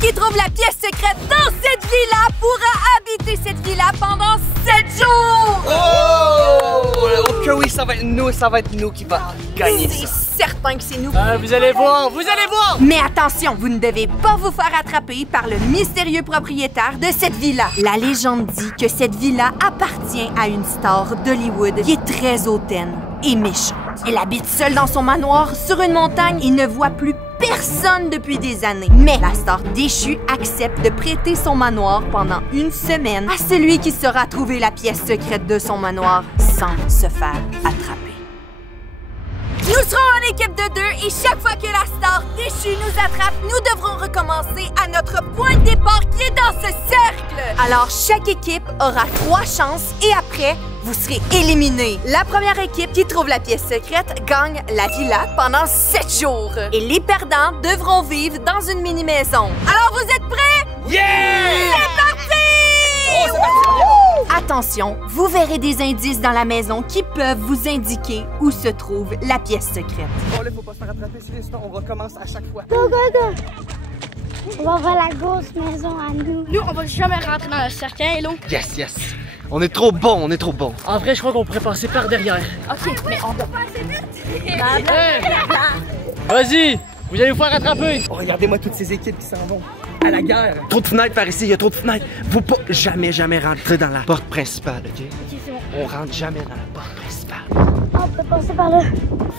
qui trouve la pièce secrète dans cette villa pourra habiter cette villa pendant 7 jours! Oh! Ok, oui, ça va être nous qui va gagner ça. C'est certain que c'est nous. Vous allez voir, vous allez voir! Mais attention, vous ne devez pas vous faire attraper par le mystérieux propriétaire de cette villa. La légende dit que cette villa appartient à une star d'Hollywood qui est très hautaine et méchante. Elle habite seule dans son manoir sur une montagne et ne voit plus personne depuis des années. Mais la star déchue accepte de prêter son manoir pendant 1 semaine à celui qui saura trouver la pièce secrète de son manoir sans se faire attraper. Nous serons en équipe de 2 et chaque fois que la star déchue nous attrape, nous devrons recommencer à notre point de départ qui est dans ce cercle. Alors, chaque équipe aura 3 chances et après, vous serez éliminés. La première équipe qui trouve la pièce secrète gagne la villa pendant 7 jours. Et les perdants devront vivre dans une mini-maison. Alors, vous êtes prêts? Yeah! C'est parti! Oh, c'est parti! Attention, vous verrez des indices dans la maison qui peuvent vous indiquer où se trouve la pièce secrète. Bon, là, faut pas se faire attraper, sinon on recommence à chaque fois. Go, go, go! On va voir la grosse maison à nous. Nous, on va jamais rentrer dans le cercle, hein, Hello? Yes, yes! On est trop bon, on est trop bon. En vrai, je crois qu'on pourrait passer par derrière. Ok, mais on va passer vite. Vas-y, vous allez vous faire rattraper. Oh, regardez-moi toutes ces équipes qui s'en vont à la guerre. Trop de fenêtres par ici, il y a trop de fenêtres. Faut pas jamais rentrer dans la porte principale, ok? Ok, c'est bon. On rentre jamais dans la porte principale. On peut passer par là.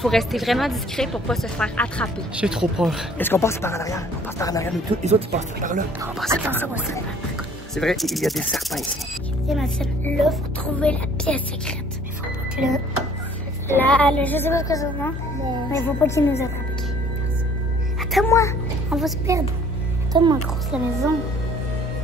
Faut rester vraiment discret pour pas se faire attraper. J'ai trop peur. Est-ce qu'on passe par en arrière? On passe par en arrière, nous, les autres ils passent par là. On passe par là. C'est vrai, il y a des serpents ici. C'est ma seule. Là, faut trouver la pièce secrète. Il faut pas que là, je sais pas ce que c'est, non? Mais il faut pas qu'il nous attrape. Attends-moi, on va se perdre. Attends-moi, grosse la maison.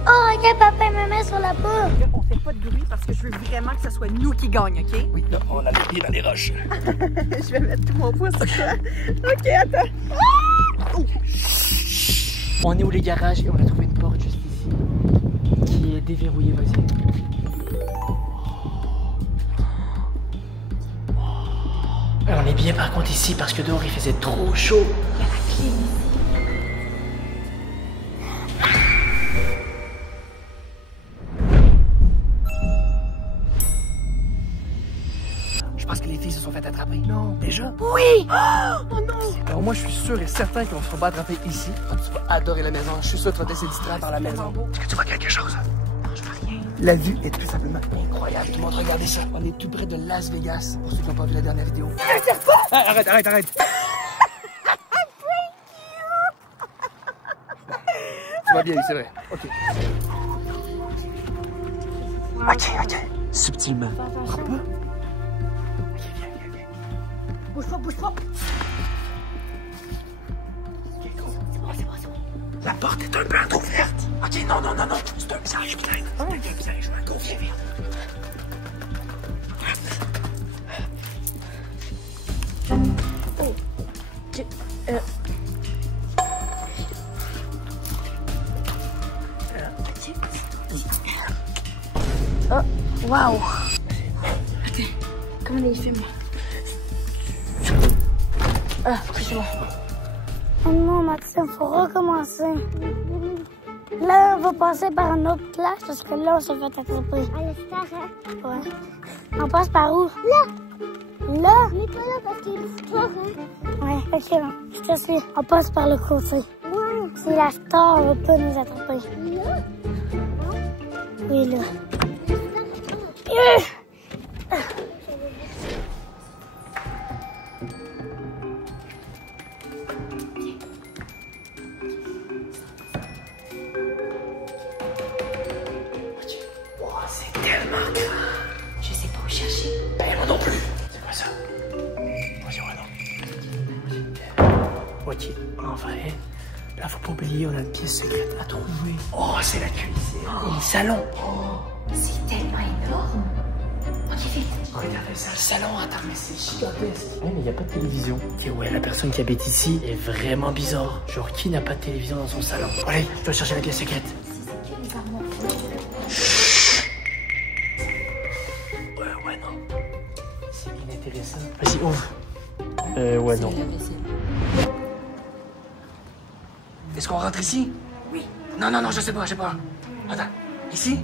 Oh, regarde, papa, il me met sur la porte. On fait pas de bruit parce que je veux vraiment que ce soit nous qui gagnent, OK? Oui, là, on a les pieds dans les roches. Je vais mettre tout mon poids sur ça. OK, attends. On est où les garages et on a trouvé une porte juste ici qui est déverrouillée, vas-y. On est bien par contre ici parce que dehors il faisait trop chaud. Il y a la clé ici. Je pense que les filles se sont fait attraper. Non. Déjà? Oui! Oh non! Alors moi, je suis sûr et certain qu'on ne se fera pas attraper ici. Tu vas adorer la maison. Je suis sûr que tu vas te laisser distraire par la maison. Est-ce que tu vois quelque chose? Non, je vois rien. La vue est tout simplement incroyable. Tout le monde, regardez ça. On est tout près de Las Vegas. Pour ceux qui n'ont pas vu la dernière vidéo. Arrête. Tu vas bien, c'est vrai. OK. Subtilement. Frappe pas. Bouge pas. La porte est un peu entrouverte. OK, non. C'est un piège, peut-être. C'est un piège, je vais confier vite. Oh, wow. Attends, comment les films? Ah, c'est bon. Oh non, Maxime, faut recommencer. Là, on va passer par un autre place parce que là, on se fait attraper. À l'extérieur? Ouais. On passe par où? Là! Là? Mais pas là parce qu'il est fort, hein? Ouais, ok, bon. Je te suis. On passe par le côté. Ouais. Si la star ne veut pas nous attraper. Là? Oui, là. C'est tellement grand. Je sais pas où chercher. Ben, moi non plus. C'est quoi ça? Ok, en vrai, là faut pas oublier, on a une pièce secrète à trouver. Oh, c'est la cuisine. Et le salon. C'est tellement énorme. Ok, vite. Regardez ça, le salon, attends, mais c'est gigantesque. Ouais, mais il n'y a pas de télévision. Ok, ouais, la personne qui habite ici est vraiment bizarre. Genre, qui n'a pas de télévision dans son salon? Allez, je dois chercher la pièce secrète. Ouais, non. C'est inintéressant. Vas-y, ouvre. Ouais, non. Est-ce qu'on rentre ici? Oui. Non, je sais pas. Attends, ici?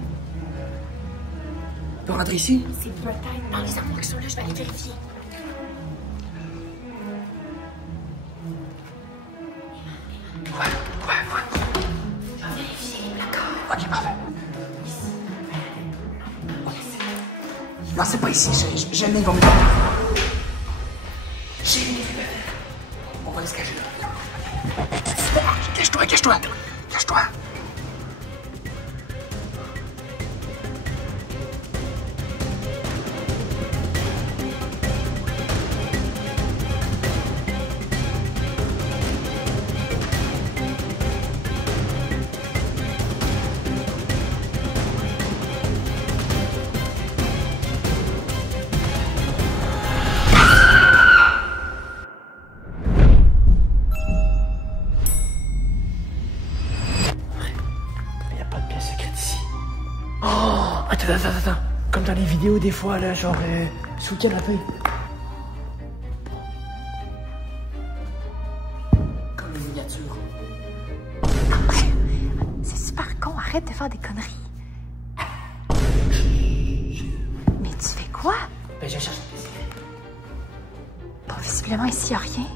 On peut rentrer ici? C'est peut-être dans les armoires qui sont là, je vais aller vérifier. Ouais. Je vais vérifier les placards. Ok, parfait. Non, c'est pas ici. J'ai mis vos méthodes. J'ai mis les méthodes. On va aller se cacher là. Cache-toi. Attends. Comme dans les vidéos, des fois, là, genre, sous le canapé. Comme une miniature. C'est super con, arrête de faire des conneries. Mais tu fais quoi? Ben, je cherche une biscuit. Bon, visiblement, ici, y a rien.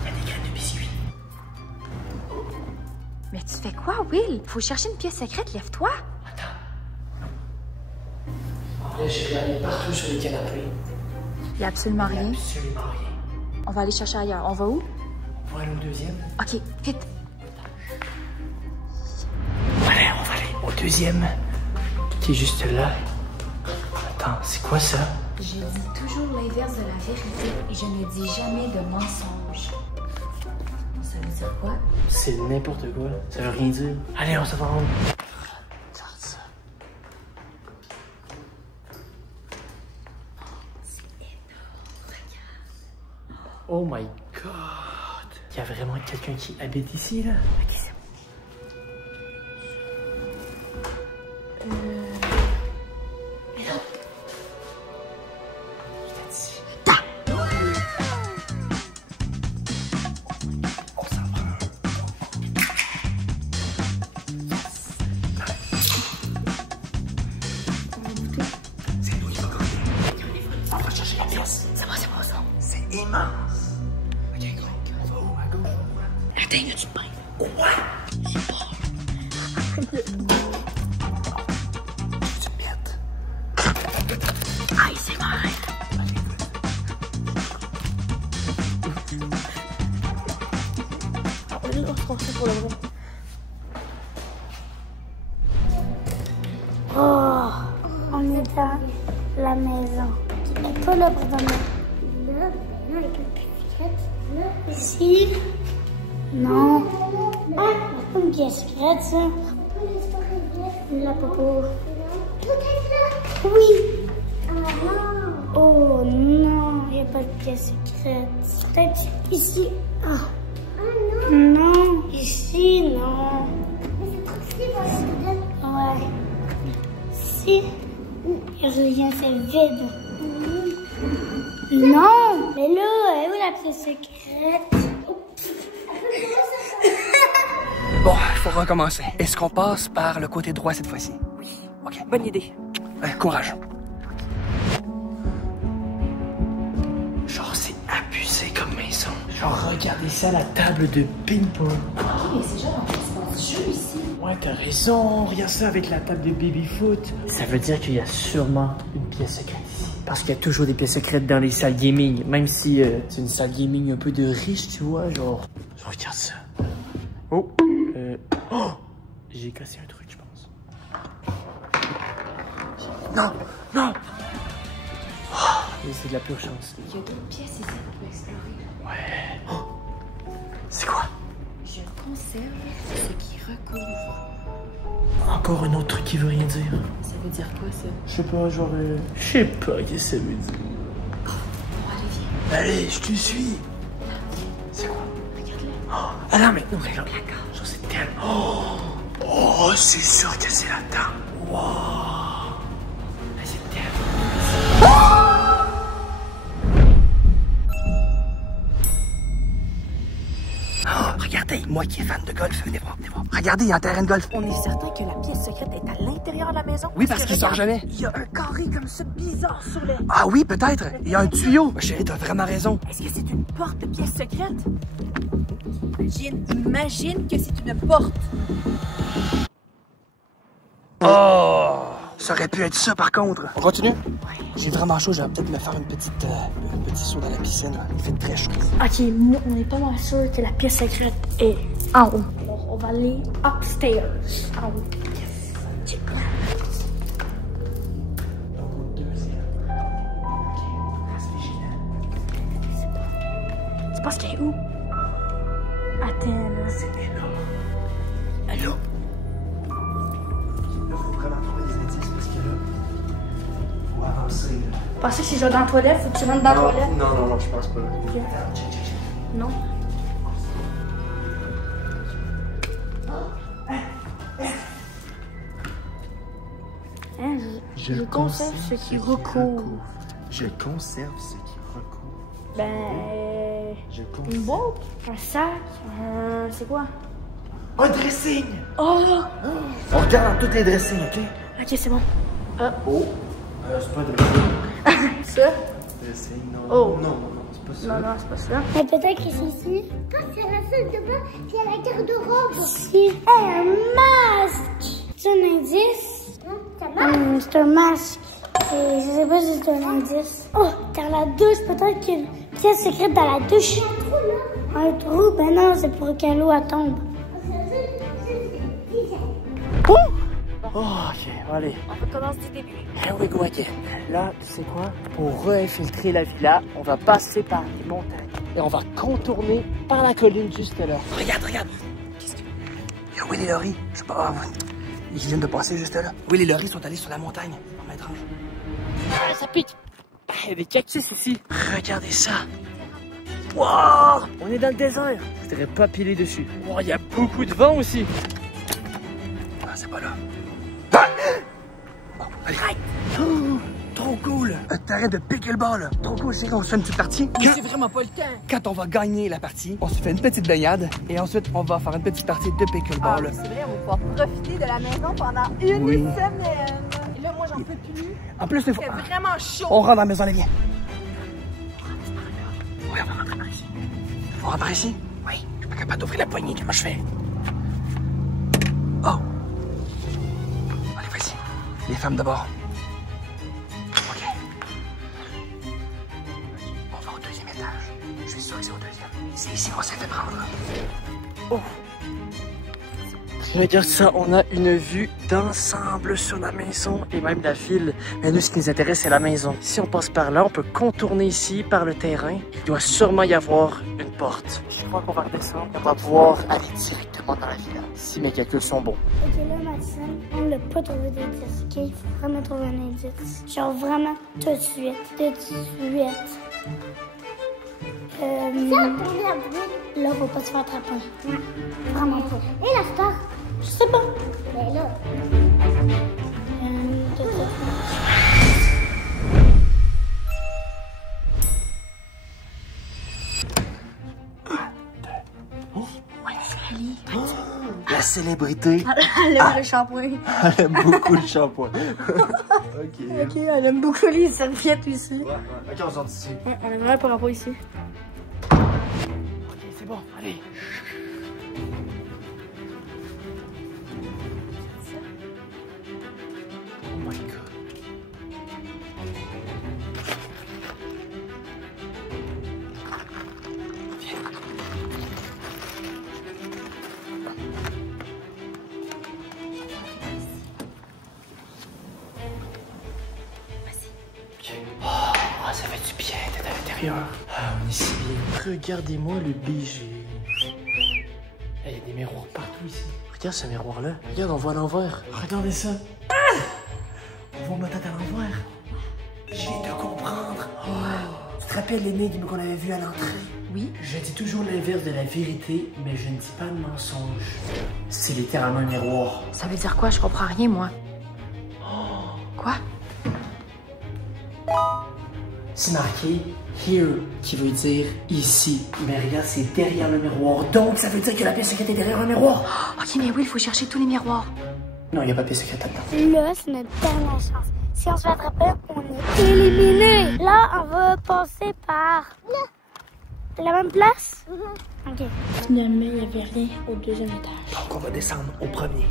Il y a des graines de biscuits. Mais tu fais quoi, Will? Faut chercher une pièce secrète, lève-toi. Là, j'ai regardé partout sur les canapés. Y a absolument rien. Absolument rien. On va aller chercher ailleurs. On va où? On va aller au deuxième. Ok, vite. Allez, on va aller au deuxième. Qui est juste là. Attends, c'est quoi ça? Je dis toujours l'inverse de la vérité et je ne dis jamais de mensonge. Ça veut dire quoi? C'est n'importe quoi. Ça veut rien dire. Allez, on se va rendre. Oh my god! Il y a vraiment quelqu'un qui habite ici, là? Ok, c'est bon. Mais non! Il est ici. On s'en va. C'est nous qui va gagner. On va chercher la pièce. C'est bon, ça. C'est immense. Ok, gros. On va où? À gauche ou à droite? Attends, y a du pain. Quoi? Je sais pas. Tu me mettes. Aïe, c'est mal. Oh, on est dans la maison. Pas là pour demain. Là, il y a une pièce secrète. Ici. Non. Ah, c'est pas une pièce secrète, ça. La popo. Peut-être là. Oui. Oh non, il n'y a pas de pièce secrète. Peut-être ici. Ah. Non, ici, non. Mais c'est trop stylé, ouais. Ici, il n'y a rien, c'est vide. Non, mais là, elle est où la pièce secrète? Bon, il faut recommencer. Est-ce qu'on passe par le côté droit cette fois-ci? Oui. Ok. Bonne idée. Courage. Genre, c'est abusé comme maison. Genre, regardez ça, la table de ping-pong. Ok, mais c'est genre dans l'espace jeu ici. Ouais, t'as raison. Regarde ça avec la table de baby-foot. Ça veut dire qu'il y a sûrement une pièce secrète ici. Parce qu'il y a toujours des pièces secrètes dans les salles gaming. Même si c'est une salle gaming un peu de riche, tu vois. Genre, regarde ça. Oh. Oh. J'ai cassé un truc, je pense. Non. Oh, c'est de la pure chance. Il y a d'autres pièces ici qu'on peut explorer. Ouais. Oh. C'est quoi? Je conserve ce qui recouvre. Encore un autre truc qui veut rien dire. Ça veut dire quoi, ça? Je sais pas, genre... Je sais pas qu'est-ce que ça veut dire. Bon, allez, viens. Allez, je te suis. C'est quoi? Regarde-le. Oh. Ah non, mais non, regarde. Genre, c'est tellement... Oh, c'est sûr que c'est là-dedans. Wow. C'est tellement... Regardez, Moi qui est fan de golf, venez voir, venez voir. Regardez, il y a un terrain de golf. On est certain que la pièce secrète est à l'intérieur de la maison? Oui, parce qu'il sort jamais. Il y a un carré comme ça bizarre sur le... Ah oui, peut-être. Il y a un tuyau. Ma chérie, t'as vraiment raison. Est-ce que c'est une porte de pièce secrète? Imagine que c'est une porte. Oh! Ça aurait pu être ça, par contre. On continue? Ouais. J'ai vraiment chaud. Je vais peut-être me faire un petit saut dans la piscine. Il fait très chaud. Ok, nous, on est pas mal sûr que la pièce secrète est en haut. Alors, on va aller upstairs. En haut. Yes. Tu penses qu'elle est où? Attends, là. C'est énorme. Allô? Là, faut vraiment trouver des indices parce que là, faut avancer. Là. Tu penses que c'est genre dans la toilette? Faut que tu rentres dans la toilette? Non, je pense pas. Ok. Non. Hein, je conserve ce qui recouvre. Je conserve ce qui recouvre. Ben. Je Une conserve. boîte, un sac, c'est quoi? Un dressing! Oh! On regarde dans tous les dressings, ok? Ok, c'est bon. Oh! C'est pas un dressing. Ça? Dressing, non. Oh. Non, c'est pas ça. Non, c'est pas ça. Mais peut-être que c'est ici. Ah, c'est la salle de bain, puis il y a la garde-robe aussi. Un masque! C'est un indice? C'est un masque. Je sais pas si c'est un indice. Oh, dans la douche, peut-être qu'il y a une pièce secrète dans la douche. Un trou? Ben non, c'est pour que l'eau tombe. Oh, ok, allez. On recommence du début. Here we go again. Là, tu sais quoi? Pour réinfiltrer la villa, on va passer par les montagnes. Et on va contourner par la colline juste là. Regarde. Qu'est-ce que... Il y a Will et Laurie. Je sais pas. Ils viennent de passer juste là. Will et Laurie sont allés sur la montagne. Oh, étrange. Ah, ça pique! Il y a des cactus ici. Regardez ça. Wow! On est dans le désert. Je voudrais pas piler dessus. Wow, il y a beaucoup de vent aussi. Ah, c'est pas là. Ah! Bon, allez. Oh, trop cool. Un terrain de pickleball. Trop cool, chérie. On se fait une petite partie. C'est vraiment pas le temps. Quand on va gagner la partie, on se fait une petite baignade. Et ensuite, on va faire une petite partie de Ah, pickleball. c'est vrai, on va pouvoir profiter de la maison pendant une Oui. semaine. Et là, moi, j'en peux plus. En plus, il faut... C'est vraiment chaud. On rentre dans la maison, allez, viens. Oui, on va rentrer par ici. Faut rentrer ici? Oui. Je suis pas capable d'ouvrir la poignée. Comment je fais? Oh! Allez, vas-y. Les femmes d'abord. OK. On va au deuxième étage. Je suis sûr que c'est au deuxième. C'est ici qu'on s'est fait prendre. Oh. Regarde ça, on a une vue d'ensemble sur la maison et même la ville. Mais nous, ce qui nous intéresse, c'est la maison. Si on passe par là, on peut contourner ici par le terrain. Il doit sûrement y avoir une porte. Je crois qu'on va redescendre et on va pouvoir aller directement dans la villa. Si mes calculs sont bons. Ok, là, Madison, on l'a pas trouvé d'indice, ok? Il faut vraiment trouver un indice. Genre vraiment tout de suite. Tout de suite. Là, faut pas se faire attraper. Vraiment pas. Et la star? Je sais pas. Mais là. La célébrité. Elle aime le shampoing. Elle aime beaucoup le shampoing. Ok. Ok, elle aime beaucoup les serviettes aussi. Ouais. Ok, on sort d'ici. Ouais, on aimerait pas rapport ici. Ok, c'est bon, allez. Oh my god. Ah, ça fait du bien d'être à l'intérieur. Ah, on est si bien. Regardez-moi le BG. Il y a des miroirs partout ici. Regarde ce miroir-là. Regarde, on voit à l'envers. Regardez ça. Ah! On voit ma tête à l'envers. Je viens de comprendre. Oh. Tu te rappelles l'énigme qu'on avait vue à l'entrée? Oui. Je dis toujours l'inverse de la vérité, mais je ne dis pas de mensonge. C'est littéralement un miroir. Ça veut dire quoi? Je comprends rien, moi. Quoi? c'est marqué here, qui veut dire ici. Mais regarde, c'est derrière le miroir. Donc, ça veut dire que la pièce secrète est derrière le miroir. Ok, mais oui, il faut chercher tous les miroirs. Non, il n'y a pas de pièce secrète là-dedans. Là, c'est notre dernière chance. Si on se fait attraper, on est éliminé. Là, on va passer par la même place. Ok. Finalement, il n'y avait rien au deuxième étage. Donc, on va descendre au premier.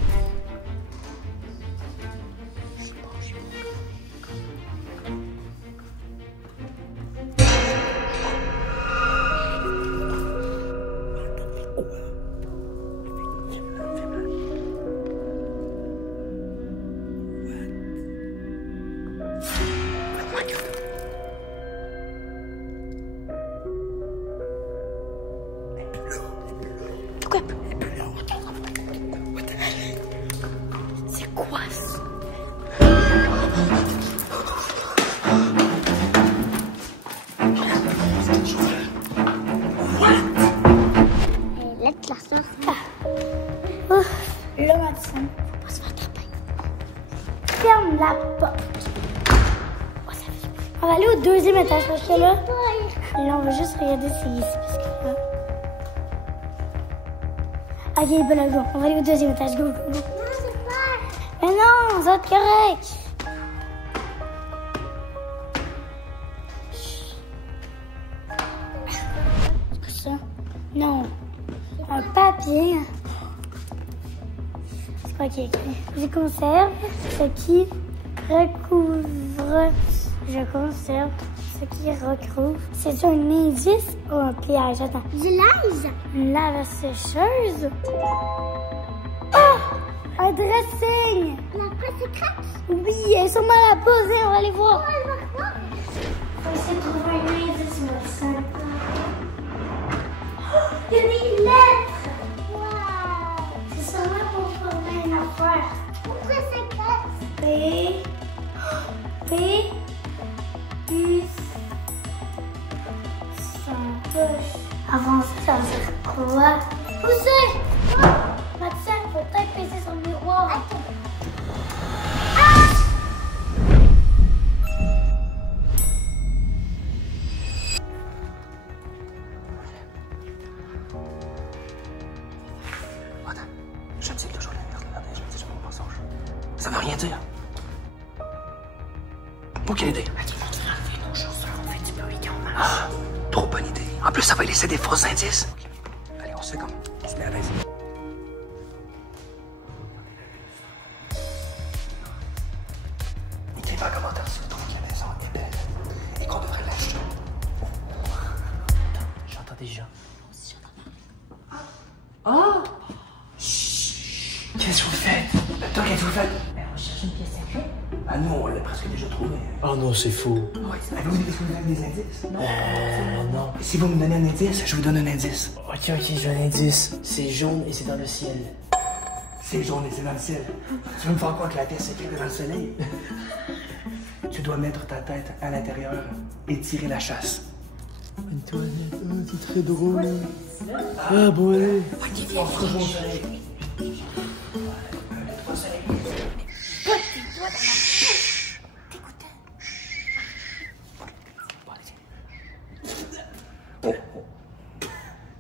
C'est quoi ça? Là, de la sauce. Là, Madison, faut pas se faire attraper. Ferme la porte. Oh, ça fait... On va aller au deuxième étage parce que là, on va juste regarder si c'est ici. Parce que là... Ok, ben là, go. On va aller au deuxième étage. Go, go, go. Mais non, ça va être correct. C'est quoi ça? Non. Un papier. C'est pas ok. Je conserve ce qui recouvre. Je conserve ce qui recouvre. C'est un indice ou un pliage? Attends. Du linge? Une lave sécheuse? Oh! Un dressing! La pièce secrète? Oui, elle est sûrement à la poser, on va aller voir. On va voir. On va essayer de trouver un indice, Madison. Oh, il y a des lettres! Wow! C'est sûrement pour former une affaire. Pourquoi secrète? P, U, sans touche. Avant ça veut dire quoi? Poussez! Oh! Madison, faut peut-être passer sur le miroir. Ah! Attends, je me dis toujours l'internet, je me dis mon mensonge. Ça veut rien dire. Pour quelle idée? Ah, trop bonne idée. En plus, ça va laisser des faux indices. Okay. Allez, on se fait comme. On se met à l'aise. N'écrivez pas en commentaire si vous trouvez que la maison est belle et qu'on devrait l'acheter. J'entends des gens. Ah! Qu'est-ce que vous faites? Toi, qu'est-ce que vous faites? On cherche une pièce secrète. Ah, nous, on l'a presque déjà trouvé. Oh non, c'est faux. Ouais, avez-vous dit que vous donnez des indices? Non. Si vous me donnez un indice, je vous donne un indice. Ok, j'ai un indice. C'est jaune et c'est dans le ciel. C'est jaune et c'est dans le ciel. Tu veux me faire croire que la pièce secrète est dans le soleil? Tu dois mettre ta tête à l'intérieur et tirer la chasse. Une toilette, oh, c'est très drôle. Ah bon, allez. On se rejoint au soleil.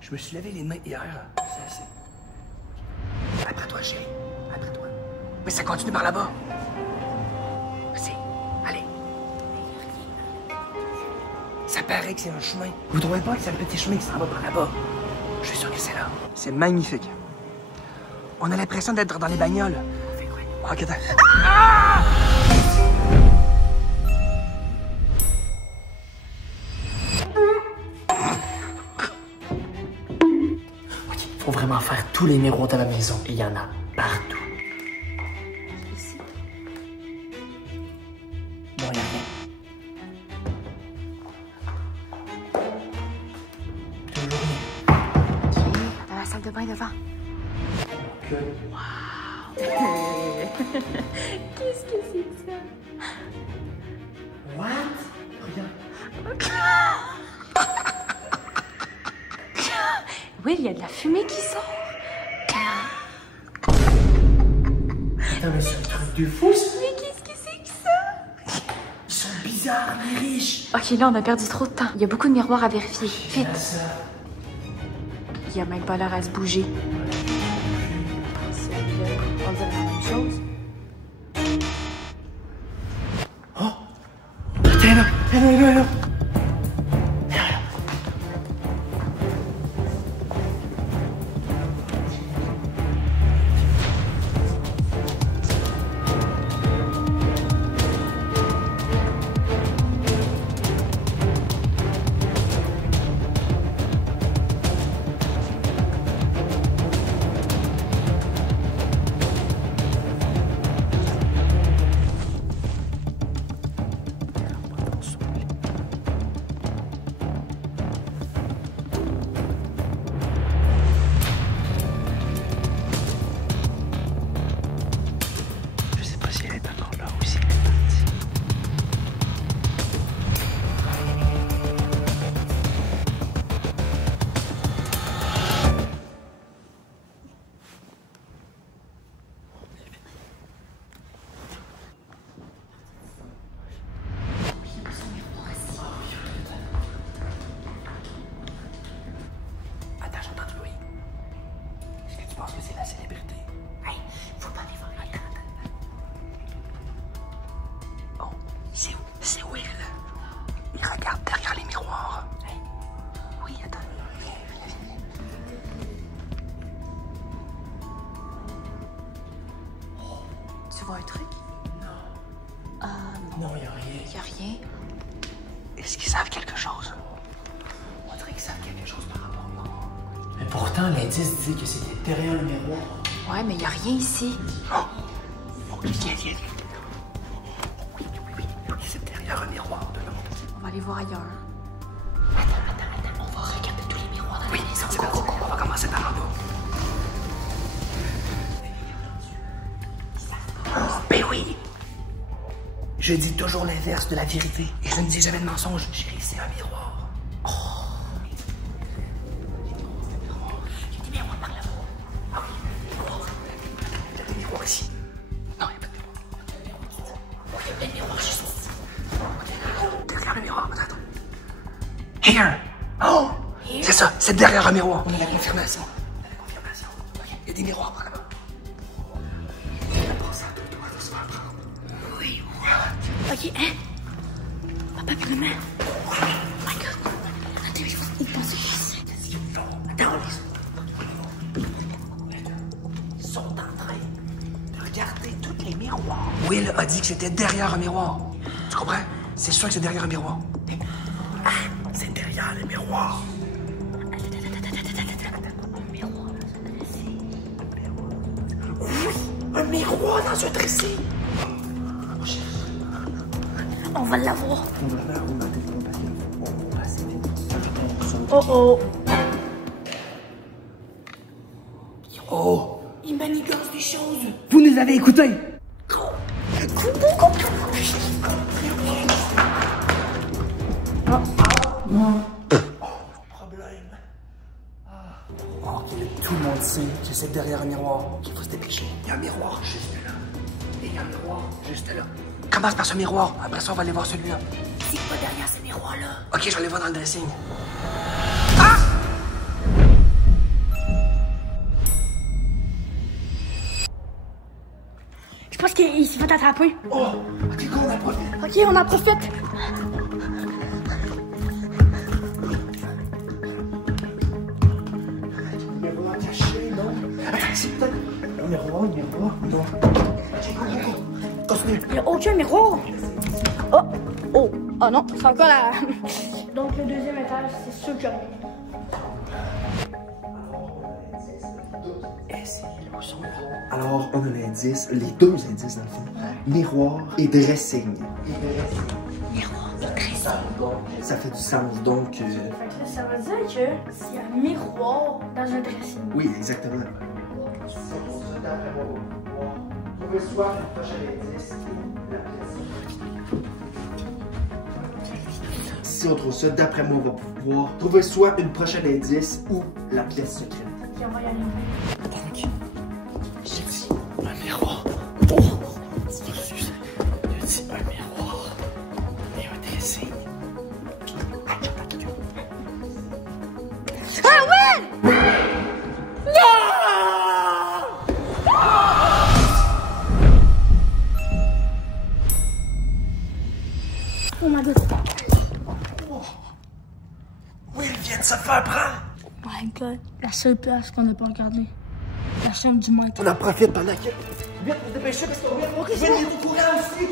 Je me suis lavé les mains hier. C'est assez. Après toi, chérie. Après toi. Mais ça continue par là-bas. Vas-y. Allez. Ça paraît que c'est un chemin. Vous trouvez pas que c'est un petit chemin qui s'en va par là-bas? Je suis sûr que c'est là. C'est magnifique. On a l'impression d'être dans les bagnoles. On fait quoi? Ok, attends. Ah! Faut vraiment faire tous les miroirs de la maison. Et il y en a partout. Ici. Non, il n'y a rien. Toujours rien. Ok, dans la salle de bain devant. Que... Qu'est-ce que c'est que ça? What? Regarde. Oui, il y a de la fumée qui sort. Attends, mais c'est un truc de fou, ça. Mais qu'est-ce que c'est que ça? Ils sont bizarres. bizarre, mais riche. Ok, là, on a perdu trop de temps. Il y a beaucoup de miroirs à vérifier. Vite. Il a même pas l'air à se bouger. Celle-là, on dirait la même chose. Tiens là, tiens là. Tu vois un truc? Non. Non, y a rien. Y a rien. Est-ce qu'ils savent quelque chose? On dirait qu'ils savent quelque chose par rapport à moi. Mais pourtant, l'indice dit que c'était derrière le miroir. Ouais, mais y a rien ici. Oh, viens. Oui, c'est derrière un miroir de l'autre. On va aller voir ailleurs. Attends. On va regarder tous les miroirs dans la maison. C'est parti. On va commencer par en bas. Ben oui! Je dis toujours l'inverse de la vérité. Et je ne dis jamais de mensonge. Chérie, c'est un miroir. Oh! Il y a des miroirs par là-bas. Ah oui, miroir. Il y a des miroirs ici. Non, il n'y a pas de miroir. Il y a des miroirs juste ici. Derrière le miroir, attends. Here! Oh! C'est ça, c'est derrière un miroir. On a la confirmation. Ok, il y a des miroirs par là-bas. Ok, hein? Papa, puis maman. Oh my god. Attends, il faut une pensée. Attends, ils sont en train de regarder tous les miroirs. Will a dit que c'était derrière un miroir. Tu comprends? C'est sûr que c'est derrière un miroir. Ah, c'est derrière le miroir. Un miroir dans un dressing. On va l'avoir. Oh. Oh! Il manigance des choses. Vous nous avez écoutés. Problème. Tout le monde sait que c'est derrière un miroir qu'il faut se dépêcher. Il y a un miroir juste là. Et il y a un miroir juste là. Commence par ce miroir. Après ça, on va aller voir celui-là. C'est pas derrière ce miroir-là. Ok, je vais aller voir dans le dressing. Ah! Je pense qu'il s'est fait attraper. Oh! Ok, on en profite. Ok, on en profite. Miroir caché, non? Attends, c'est peut-être... Miroir, non. Continue. Il n'y a aucun miroir. Oh non, c'est encore la... Donc le deuxième étage, c'est sûr qu'il y a rien. Alors, on a l'indice, les deux indices dans le fond, miroir et dressing. Miroir et dressing. Ça fait du sens, donc... Fait que là, ça veut dire que s'il y a un miroir dans un dressing. Oui, exactement. Si on trouve ça, d'après moi, on va pouvoir trouver soit une prochaine indice ou la pièce secrète. Ok, on va y aller. Donc, j'ai dit un miroir. J'ai dit un miroir et un faire. La seule place qu'on n'a pas regardée. La chambre du maître. On en profite pendant que... Vite, on se dépêche parce qu'on vient de voir qu'il est au courant aussi.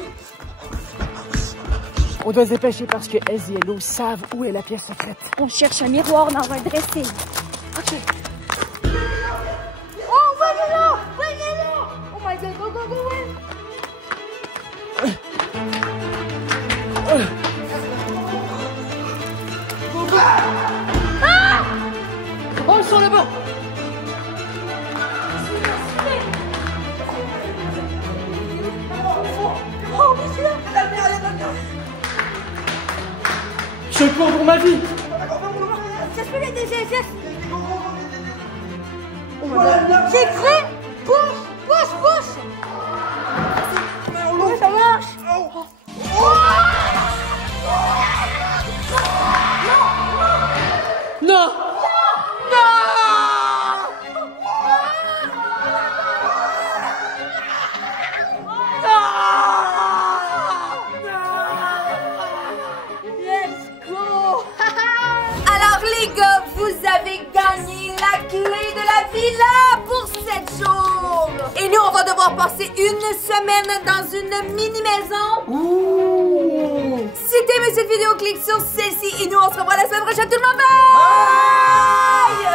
On doit se dépêcher parce que Elsie et Hello savent où est la pièce secrète. On cherche un miroir dans un dressing. Ok. Oh, voyez-le! Voyez-le! Oh my god, go, go, go, ouais! Oh, ils sont là-bas! Oh, monsieur! Je cours pour ma vie! Ça se fait les DGSS! C'est prêt! Pousse! Pousse! Pousse! Oui, ça marche! Non! Let's go! Alors les gars, vous avez gagné la clé de la villa pour 7 jours. Et nous, on va devoir passer une semaine dans une mini-maison. Ouh! Si t'aimes cette vidéo, clique sur celle-ci et nous, on se revoit la semaine prochaine. Tout le monde, bye!